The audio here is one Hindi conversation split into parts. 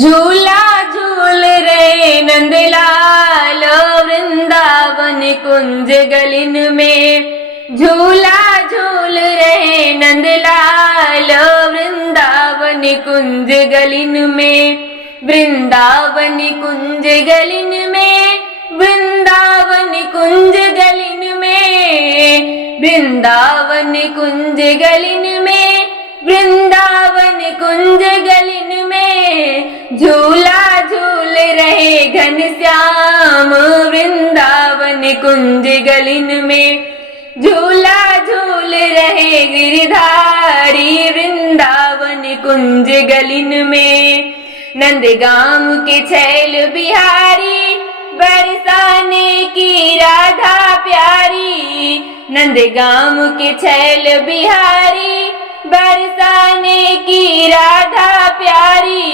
झूला झूल रे नंदलाल वृंदावन कुंज गलिन में। झूला झूल रे नंदलाल वृंदावन कुंज गलिन में। वृंदावन कुंज गलिन में। वृंदावन कुंज गलिन में। वृंदावन कुंज गलिन में। वृंदावन कुंज गलिन में। झूला झूल रहे घनश्याम वृंदावन कुंज गलिन में। झूला झूल रहे गिरधारी वृंदावन कुंज गलिन में। नंदगाम के छैल बिहारी बरसाने की राधा प्यारी। नंदगाम के छैल बिहारी बरसाने की राधा प्यारी।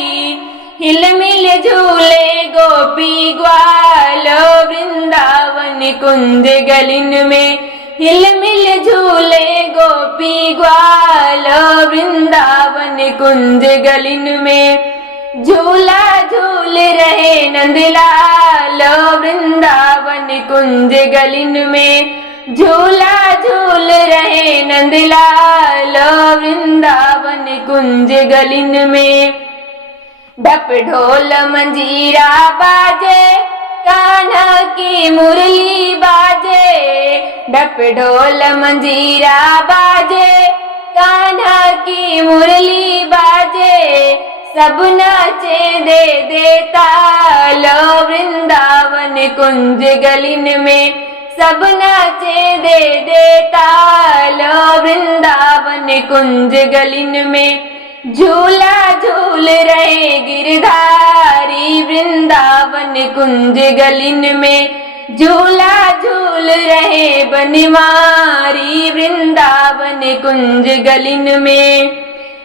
हिलमिल झूले गोपी ग्वाल वृंदावन कुंज गलिन में। हिलमिल झूले गोपी ग्वाल वृंदावन कुंज गलिन में। झूला झूल रहे नंदलाल वृंदावन कुंज गलिन में। झूला झूल रहे नंदलाल वृंदावन कुंज गलिन में। ढप ढोल मंजीरा बाजे कान्हा की मुरली बाजे। ढप ढोल मंजीरा बाजे कान्हा की मुरली बाजे। सब नाचे दे ताल वृंदावन कुंज गलिन में। सब नाचे दे ताल वृंदावन कुंज गलिन में। झूला झूल रहे गिरधारी वृंदावन कुंज गलिन में। झूला झूल रहे बनवारी वृंदावन कुंज गलिन में।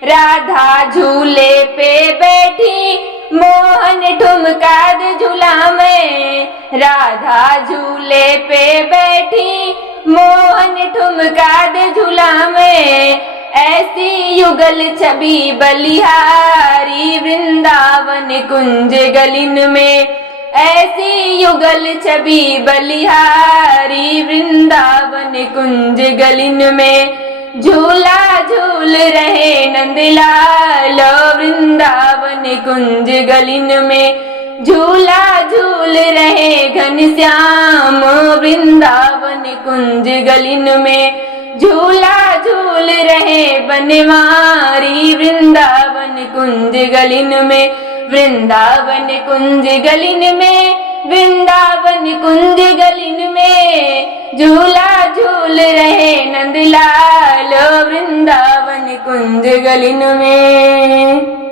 राधा झूले पे बैठी मोहन ठुमका दे झूला में। राधा झूले पे बैठी मोहन ठुमका दे झूला में। ऐसी युगल छवि बलिहारी वृंदावन कुंज गलिन में। ऐसी युगल छवि बलिहारी वृंदावन कुंज गलिन में। झूला झूल रहे नंदलाल वृंदावन कुंज गलिन में। झूला झूल रहे घनश्याम वृंदावन कुंज गलिन में। झूला झूल रहे बनवारी वृंदावन कुंज गलिन में। वृंदावन कुंज गलिन में। वृंदावन कुंज गलिन में। झूला झूल रहे नंदलाल वृंदावन कुंज गलिन में।